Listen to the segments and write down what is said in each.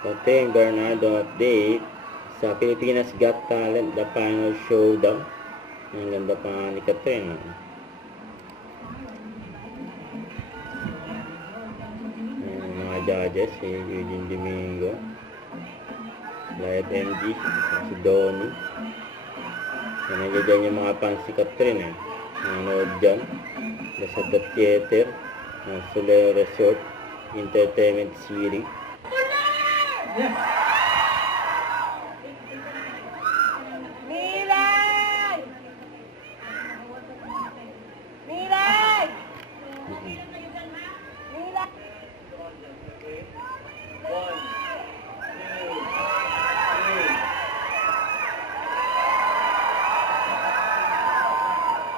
Konting Bernardo update sa Pilipinas Got Talent, the final showdown. Ang ganda pa ni Catherine. Mga judges, si Eugene Domingo, Live MG, si Donnie. Nandiyan yung mga fans si Catherine. Nanonood dyan. Sa The Theater, Soler Resort Entertainment Series. Milay! Milay! Milay!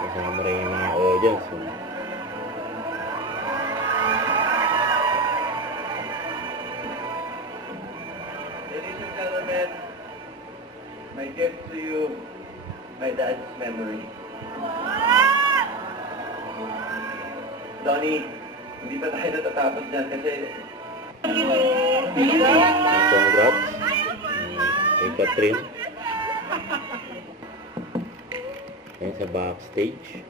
Kasama rin yung mga audience. Ladies and gentlemen, my gift to you, my dad's memory. Donnie, hindi pa tayo natatapos dyan kasi Congrats kay Catherine. Ayan sa backstage.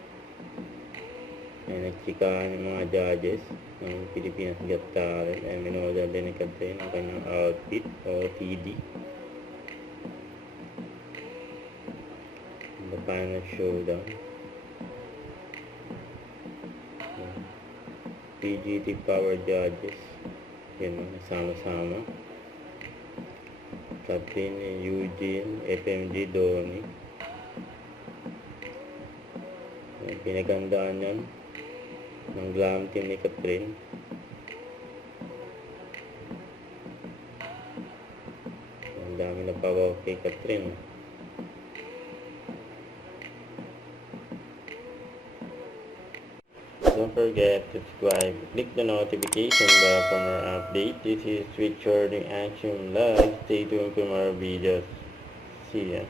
Ayan, nagchikahan yung mga judges ng Pilipinas Got Talent. Ayan, minodal din ni Catherine ang kanyang outfit o TD. The final showdown. Ayan. PGT Power Judges. Yan, nasama-sama. Catherine, Eugene, FMG, Donnie. Pinagandaan yan ng glam team ni Catherine. Ang dami na pawaw kay Catherine. Don't forget to subscribe. Click the notification bell for more updates. This is Richard Action Live. Stay tuned for more videos. See ya.